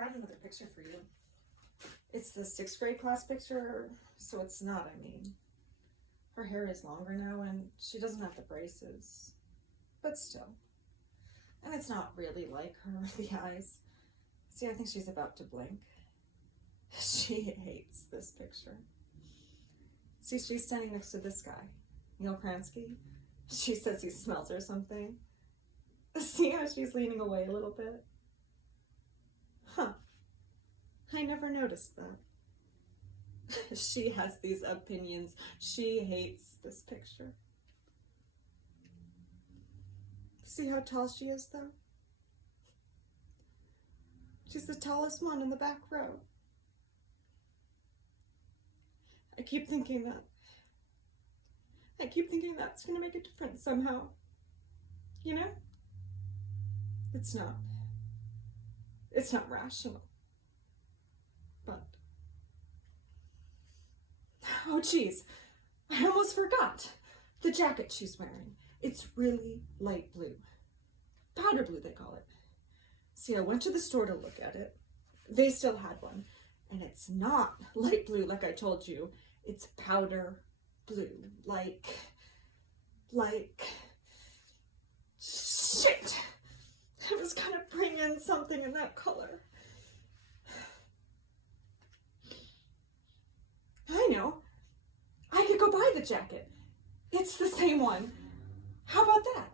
got another picture for you. It's the 6th grade class picture, so it's not, I mean. Her hair is longer now and she doesn't have the braces, but still. And it's not really like her, the eyes. See, I think she's about to blink. She hates this picture. See, she's standing next to this guy, Neil Kransky. She says he smells or something. See how she's leaning away a little bit? Huh. I never noticed that. She has these opinions. She hates this picture. See how tall she is, though? She's the tallest one in the back row. I keep thinking that's gonna make a difference somehow. You know? It's not. It's not rational. But, oh geez, I almost forgot. The jacket she's wearing. It's really light blue. Powder blue, they call it. See, I went to the store to look at it. They still had one. And it's not light blue like I told you. It's powder blue. Like, shit! I was gonna bring in something in that color. I know. I could go buy the jacket. It's the same one. How about that?